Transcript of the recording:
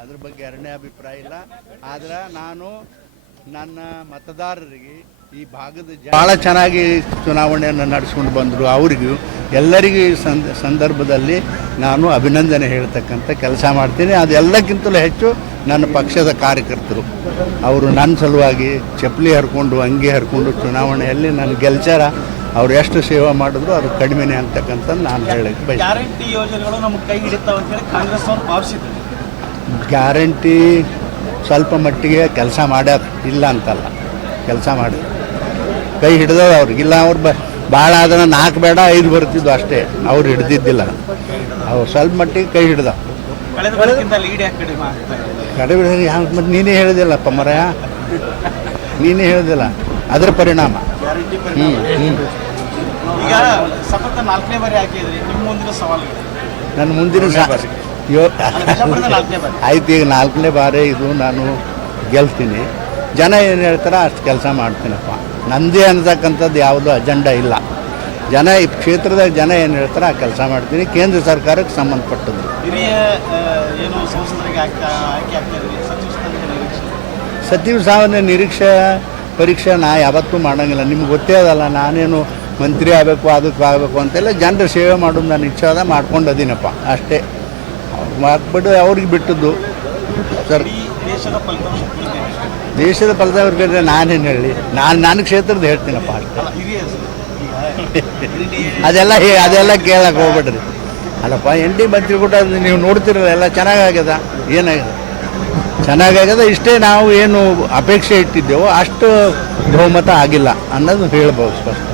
ಅದ್ರ ಬಗ್ಗೆ ಎರಡನೇ ಅಭಿಪ್ರಾಯ ಇಲ್ಲ. ಆದ್ರೆ ನಾನು ನನ್ನ ಮತದಾರರಿಗೆ ಈ ಭಾಗದ ಭಾಳ ಚೆನ್ನಾಗಿ ಚುನಾವಣೆಯನ್ನು ನಡೆಸ್ಕೊಂಡು ಬಂದರು ಅವರಿಗೂ. ಎಲ್ಲರಿಗೂ ಈ ಸಂದ ಸಂದರ್ಭದಲ್ಲಿ ನಾನು ಅಭಿನಂದನೆ ಹೇಳ್ತಕ್ಕಂಥ ಕೆಲಸ ಮಾಡ್ತೀನಿ. ಅದೆಲ್ಲಕ್ಕಿಂತಲೂ ಹೆಚ್ಚು ನನ್ನ ಪಕ್ಷದ ಕಾರ್ಯಕರ್ತರು. ಅವರು ನನ್ನ ಸಲುವಾಗಿ ಚಪ್ಪಲಿ ಹರ್ಕೊಂಡು ಅಂಗಿ ಹರ್ಕೊಂಡು ಚುನಾವಣೆಯಲ್ಲಿ ನನ್ನ ಗೆಲ್ಚಾರ ಅವ್ರು ಎಷ್ಟು ಸೇವೆ ಮಾಡಿದ್ರು ಅದು ಕಡಿಮೆನೇ ಅಂತಕ್ಕಂಥದ್ದು ನಾನು ಹೇಳಕ್ಕೆ ಬಯಸ್ತೀನಿ. ಗ್ಯಾರಂಟಿ ಸ್ವಲ್ಪ ಮಟ್ಟಿಗೆ ಕೆಲಸ ಮಾಡ್ಯಾರ. ಇಲ್ಲ ಅಂತಲ್ಲ. ಕೆಲಸ ಮಾಡಿ ಕೈ ಹಿಡಿದವ್ರು ಅವ್ರಿಗೆ. ಇಲ್ಲ ಅವ್ರು ಬ ಭಾಳ ಆದ್ರೆ ನಾಲ್ಕು ಬೇಡ ಐದು ಬರ್ತಿದ್ವು ಅಷ್ಟೇ. ಅವ್ರು ಹಿಡ್ದಿದ್ದಿಲ್ಲ. ಅವ್ರು ಸ್ವಲ್ಪ ಮಟ್ಟಿಗೆ ಕೈ ಹಿಡ್ದ ಕಳೆದ ಬರಕ್ಕಿಂತ ಲೀಡ್ ಯಾಕೆ ಕಡಿಮೆ ಯಾವ ಮತ್ತು ನೀನೇ ಹೇಳಿದಿಲ್ಲಪ್ಪ ಮರಯ. ನೀನೇ ಹೇಳಿದಿಲ್ಲ. ಅದರ ಪರಿಣಾಮ. ಹ್ಞೂ ಹ್ಞೂ ಈಗ ಸತತ ನಾಲ್ಕನೇ ಬಾರಿ ಹಾಕಿದ್ರಿ ನಿಮ್ಮ ಮುಂದಿನ ಸವಾಲು ನನ್ನ ಮುಂದಿನ ಸಾ ಯೋ ಆಯ್ತು ಈಗ ನಾಲ್ಕನೇ ಬಾರಿ ಇದು ನಾನು ಗೆಲ್ತೀನಿ. ಜನ ಏನು ಹೇಳ್ತಾರೆ ಅಷ್ಟು ಕೆಲಸ ಮಾಡ್ತೀನಪ್ಪ. ನಂದೇ ಅನ್ನತಕ್ಕಂಥದ್ದು ಯಾವುದು ಅಜೆಂಡಾ ಇಲ್ಲ. ಜನ ಈ ಕ್ಷೇತ್ರದಾಗ ಜನ ಏನು ಹೇಳ್ತಾರೆ ಆ ಕೆಲಸ ಮಾಡ್ತೀನಿ. ಕೇಂದ್ರ ಸರ್ಕಾರಕ್ಕೆ ಸಂಬಂಧಪಟ್ಟದ್ದು. ಸಚಿವ ಸಾವನ್ನ ನಿರೀಕ್ಷೆ? ಪರೀಕ್ಷೆ ನಾ ಯಾವತ್ತೂ ಮಾಡೋಂಗಿಲ್ಲ. ನಿಮ್ಗೆ ಗೊತ್ತೇ ಅದಲ್ಲ ನಾನೇನು ಮಂತ್ರಿ ಆಗಬೇಕು ಅದಕ್ಕೆ ಆಗಬೇಕು ಅಂತೆಲ್ಲ ಜನರ ಸೇವೆ ಮಾಡೋದು ನಾನು ಇಚ್ಛೆ ಅದ ಮಾಡ್ಕೊಂಡು ಅದೀನಪ್ಪ. ಅಷ್ಟೇ. ಮಾಡ್ಬಿಟ್ಟು ಅವ್ರಿಗೆ ಬಿಟ್ಟದ್ದು. ಸರ್, ದೇಶದ ಫಲಿತಾಂಶ ನಾನೇನು ಹೇಳಿ? ನಾನು ನನ್ನ ಕ್ಷೇತ್ರದ ಹೇಳ್ತೀನಪ್ಪ ಅದೆಲ್ಲ ಅದೆಲ್ಲ ಕೇಳಕ್ಕೆ ಹೋಗ್ಬೇಡ್ರಿ ಅಲ್ಲಪ್ಪ, ಎನ್ ಡಿ ಮಂತ್ರಿ ಕೂಡ ನೀವು ನೋಡ್ತಿರಲ್ಲ, ಎಲ್ಲ ಚೆನ್ನಾಗಾಗ್ಯದ? ಏನಾಗಿದೆ ಚೆನ್ನಾಗಾಗ್ಯದ, ಇಷ್ಟೇ ನಾವು ಏನು ಅಪೇಕ್ಷೆ ಇಟ್ಟಿದ್ದೆವೋ ಅಷ್ಟು ಬಹುಮತ ಆಗಿಲ್ಲ ಅನ್ನೋದು ಹೇಳ್ಬೋದು ಸ್ಪಷ್ಟ.